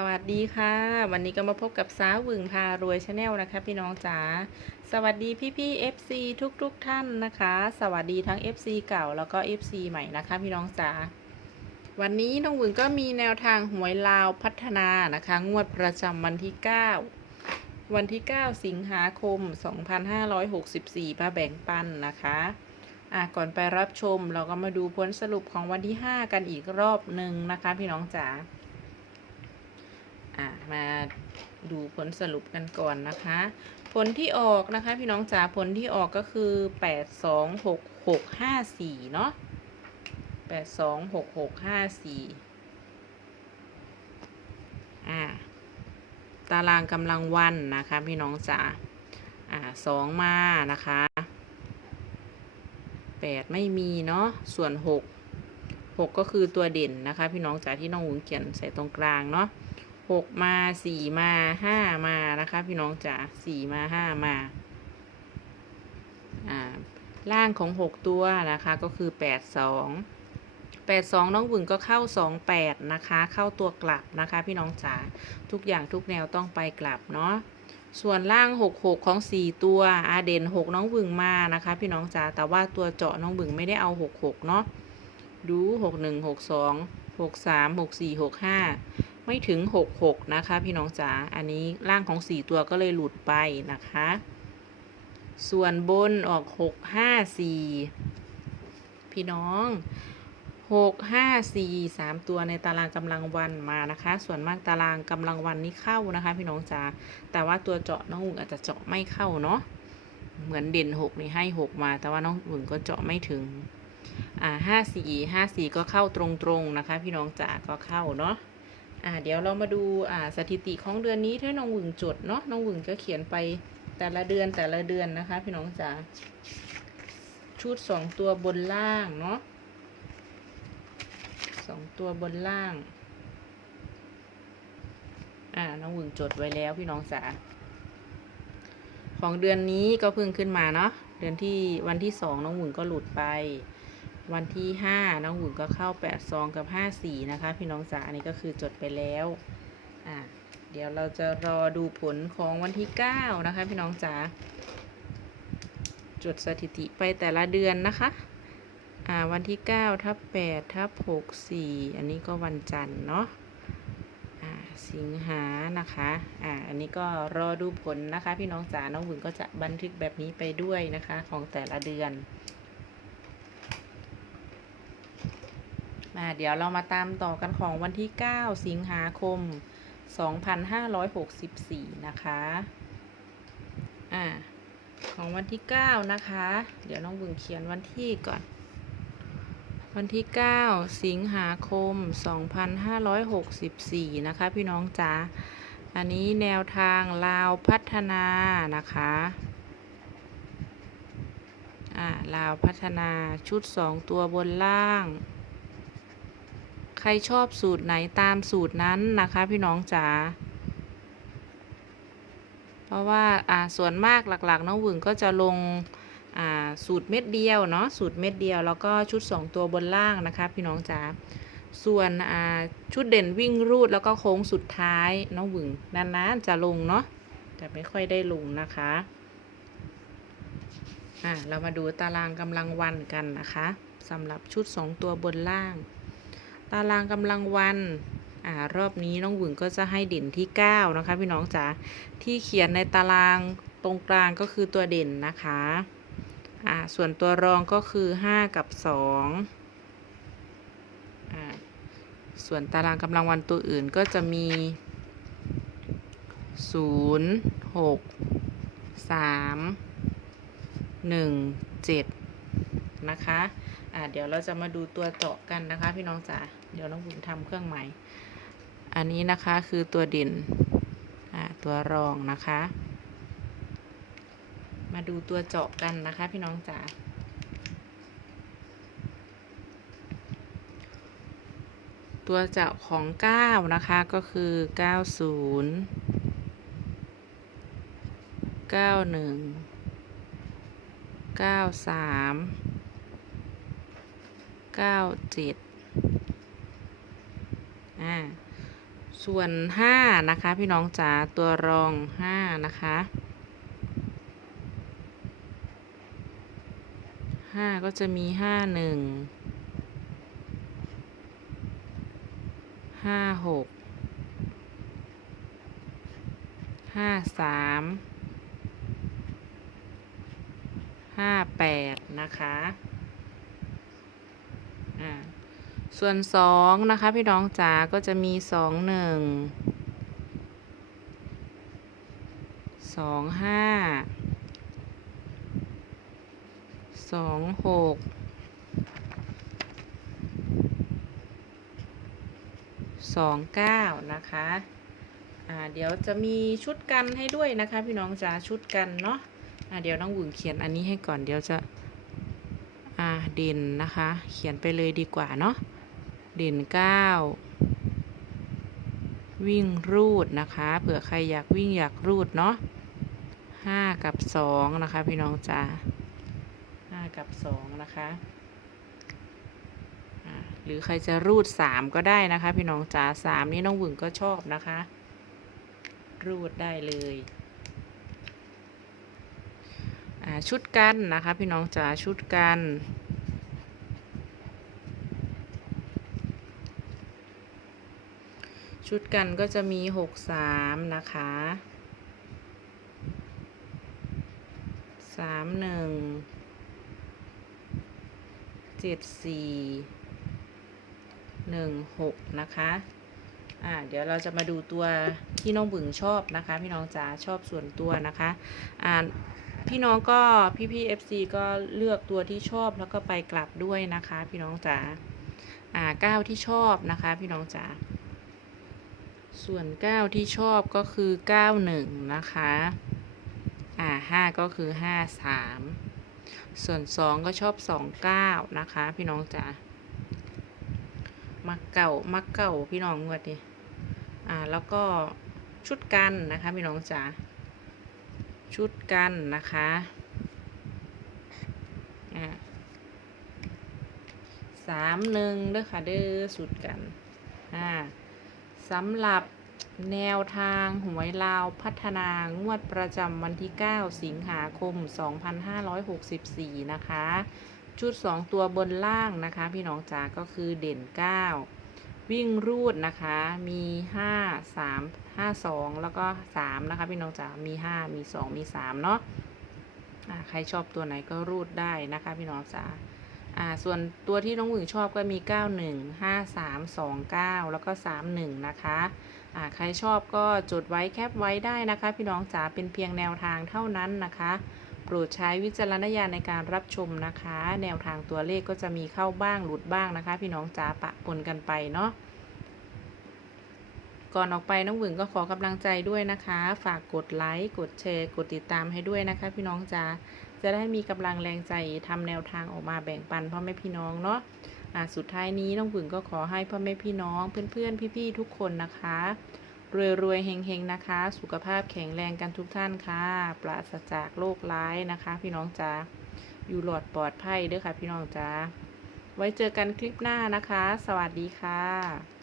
สวัสดีค่ะ วันนี้ก็มาพบกับสาวหวึงพารวยชาแนลนะคะ พี่น้องจ๋าสวัสดีพี่พี่ๆ FC ทุกๆทท่านนะคะ สวัสดีทั้ง FC เก่าแล้วก็ FC ใหม่นะคะ พี่น้องจ๋าวันนี้น้องหวึงก็มีแนวทางหวยลาวพัฒนานะคะ งวดประจำวันที่ 9 วันที่ 9 สิงหาคม 2564มาแบ่งปันนะคะอะก่อนไปรับชมเราก็มาดูผลสรุปของวันที่ 5 กันอีกรอบหนึ่งนะคะ พี่น้องจ๋า อะมาดูผลสรุปกันก่อนนะคะ ผลที่ออกนะคะ พี่น้องจ๋าผลที่ออกก็คือแปดสองหกหกห้าสี่เนาะแปดสองหกหกห้าสี่อ่าตารางกำลังวันนะคะ พี่น้องจ๋าอ่าสองมานะคะแปดไม่มีเนาะส่วนหกหกก็คือตัวเด่นนะคะ พี่น้องจ๋าที่น้องหุงเขียนใส่ตรงกลางเนาะ หกมาสี่มาห้ามานะคะ พี่น้องจ๋าสี่มาห้ามาอ่าล่างของหกตัวนะคะก็คือแปดสองแปดสองน้องบึงก็เข้าสองแปดนะคะ เข้าตัวกลับนะคะ พี่น้องจ๋าทุกอย่างทุกแนวต้องไปกลับเนาะส่วนล่างหกหกของสี่ตัวอาเด่นหกน้องบึงมานะคะ พี่น้องจ๋าแต่ว่าตัวเจาะน้องบึงไม่ได้เอาหกหกเนาะดูหกหนึ่งหกสองหกสามหกสี่หกห้า ไม่ถึง 66 นะคะ พี่น้องจ๋า อันนี้ร่างของ 4 ตัวก็เลยหลุดไปนะคะ ส่วนบนออก 654 พี่น้อง 654 3 ตัวในตารางกำลังวันมานะคะ ส่วนมากตารางกำลังวันนี้เข้านะคะ พี่น้องจ๋า แต่ว่าตัวเจาะน้องหุ่งอาจจะเจาะไม่เข้าเนาะ เหมือนเด่น 6 นี่ให้ 6 มา แต่ว่าน้องหุ่งก็เจาะไม่ถึง อ่า 54 54 ก็เข้าตรงๆนะคะ พี่น้องจ๋า ก็เข้าเนาะ อ่าเดี๋ยวเรามาดูอ่าสถิติของเดือนนี้ที่น้องหวึงจดเนาะน้องหวึงก็เขียนไปแต่ละเดือนแต่ละเดือนนะคะ พี่น้องจ๋าชุดสองตัวบนล่างเนาะสองตัวบนล่างอ่าน้องหวึงจดไว้แล้วพี่น้องจ๋าของเดือนนี้ก็เพิ่งขึ้นมาเนาะเดือนที่วันที่สองน้องหวึงก็หลุดไป วันที่ห้าน้องหุ่นก็เข้าแปดซองกับห้าสี่นะคะ พี่น้องจ๋าอันนี้ก็คือจดไปแล้วอ่าเดี๋ยวเราจะรอดูผลของวันที่เก้านะคะ พี่น้องจ๋าจดสถิติไปแต่ละเดือนนะคะอ่าวันที่เก้าทับแปดทับหกสี่อันนี้ก็วันจันทร์เนาะอ่าสิงหานะคะ อ่า อันนี้ก็รอดูผลนะคะ พี่น้องจ๋า น้องหุ่นก็จะบันทึกแบบนี้ไปด้วยนะคะ ของแต่ละเดือน มาเดี๋ยวเรามาตามต่อกันของวันที่ 9 สิงหาคม 2564 นะคะอ่าของวันที่ 9 นะคะ เดี๋ยวน้องบึงเขียนวันที่ก่อน วันที่ 9 สิงหาคม 2564 นะคะ พี่น้องจ๋าอันนี้แนวทางลาวพัฒนานะคะอ่าลาวพัฒนาชุด 2 ตัวบนล่าง รชอบสูตรไหนตามสูตรนั้นนะคะพี่น้องจ๋าเพราะว่าอ่าส่วนมากหลักๆ น้องหวึงก็จะลงอ่าสูตรเม็ดเดียวเนาะสูตรเม็ดเดียวแล้วก็ชุด 2 ตัวบนล่างนะคะพี่น้องจ๋าส่วนอ่าชุดเด่นวิ่งรูดแล้วก็โค้งสุดท้ายน้องหวึงนานๆจะลงเนาะแต่ไม่ค่อยได้ลงนะคะอ่าเรามาดูตารางกำลังวันกันนะคะสำหรับชุด 2 ตัวบนล่าง ตารางกำลังวันอ่ารอบนี้น้องหวึงก็จะให้เด่นที่ 9 นะคะ พี่น้องจ๋าที่เขียนในตารางตรงกลางก็คือตัวเด่นนะคะอ่าส่วนตัวรองก็คือ 5 กับ 2อ่าส่วนตารางกำลังวันตัวอื่นก็จะมี 0 6 3 1 7 นะคะอ่าเดี๋ยวเราจะมาดูตัวเจาะกันนะคะ พี่น้องจ๋าเดี๋ยวน้องบุญทำเครื่องใหมายอันนี้นะคะคือตัวเด่นตัวรองนะคะ มาดูตัวเจาะกันนะคะ พี่น้องจ๋าตัวเจาะของ 9 นะคะก็คือ 90 91 93 เก้าเจ็ดอ่าส่วนห้านะคะพี่น้องจ๋าตัวรองห้านะคะห้าก็จะมีห้าหนึ่งห้าหกห้าสามห้าแปดนะคะ อ่าส่วนสองนะคะพี่น้องจ๋าก็จะมีสองหนึ่งสองห้าสองหกสองเก้านะคะอ่าเดี๋ยวจะมีชุดกันให้ด้วยนะคะ พี่น้องจ๋าชุดกันเนาะอ่าเดี๋ยวน้องบุ๋งเขียนอันนี้ให้ก่อนเดี๋ยวจะ อ่าเด่นนะคะ เขียนไปเลยดีกว่าเนาะเด่นเก้าวิ่งรูดนะคะเผื่อใครอยากวิ่งอยากรูดเนาะห้ากับสองนะคะ พี่น้องจ๋าห้ากับสองนะคะหรือใครจะรูดสามก็ได้นะคะ พี่น้องจ๋าสามนี่น้องหวึงก็ชอบนะคะ รูดได้เลย ชุดกันนะคะ พี่น้องจ๋าชุดกันชุดกันก็จะมีหกสามนะคะสามหนึ่งเจ็ดสี่หนึ่งหกนะคะ อ่า เดี๋ยวเราจะมาดูตัวที่น้องบึงชอบนะคะ พี่น้องจ๋าชอบส่วนตัวนะคะ อ่า พี่น้องก็พี่พี่เอฟซีก็เลือกตัวที่ชอบแล้วก็ไปกลับด้วยนะคะ พี่น้องจ๋าอ่าเก้าที่ชอบนะคะ พี่น้องจ๋าส่วน9ที่ชอบก็คือ91นะคะอ่า5ก็คือ53ส่วน2ก็ชอบ29นะคะ พี่น้องจ๋ามักเก่ามักเก่าพี่น้องงวดนี้อ่าแล้วก็ชุดกันนะคะ พี่น้องจ๋า ชุดกันนะคะอ่าสามหนึ่งเด้อค่ะเด้อสุดกันอ่าสำหรับแนวทางหวยลาวพัฒนางวดประจำวันที่ 9 สิงหาคม 2564 นะคะ ชุด 2 ตัวบนล่างนะคะ พี่น้องจ๋าก็คือเด่น 9 วิ่งรูดนะคะ มี5 3 5 2แล้วก็3นะคะพี่น้องจ๋า มี5มี2มี3เนาะใครชอบตัวไหนก็รูดได้นะคะพี่น้องจ๋าส่วนตัวที่น้องหมึงชอบก็มี 91 53 29 แล้วก็ 31 นะคะใครชอบก็จดไว้แคปไว้ได้นะคะ พี่น้องจ๋าเป็นเพียงแนวทางเท่านั้นนะคะ โปรดใช้วิจารณญาณในการรับชมนะคะ แนวทางตัวเลขก็จะมีเข้าบ้างหลุดบ้างนะคะ พี่น้องจ๋าปะปนกันไปเนาะก่อนออกไปน้องหวึงก็ขอกำลังใจด้วยนะคะ ฝากกดไลค์กดแชร์ กดติดตามให้ด้วยนะคะ พี่น้องจ๋าจะได้มีกำลังแรงใจทำแนวทางออกมาแบ่งปันพ่อแม่พี่น้องเนาะสุดท้ายนี้น้องผึ่งก็ขอให้พ่อแม่พี่น้อง เพื่อนๆพี่ๆทุกคนนะคะ รวยๆเฮงๆนะคะ สุขภาพแข็งแรงกันทุกท่านค่ะ ปราศจากโรคร้ายนะคะ พี่น้องจ๋าอยู่หลอดปลอดภัยเด้อค่ะ พี่น้องจ๋าไว้เจอกันคลิปหน้านะคะ สวัสดีค่ะ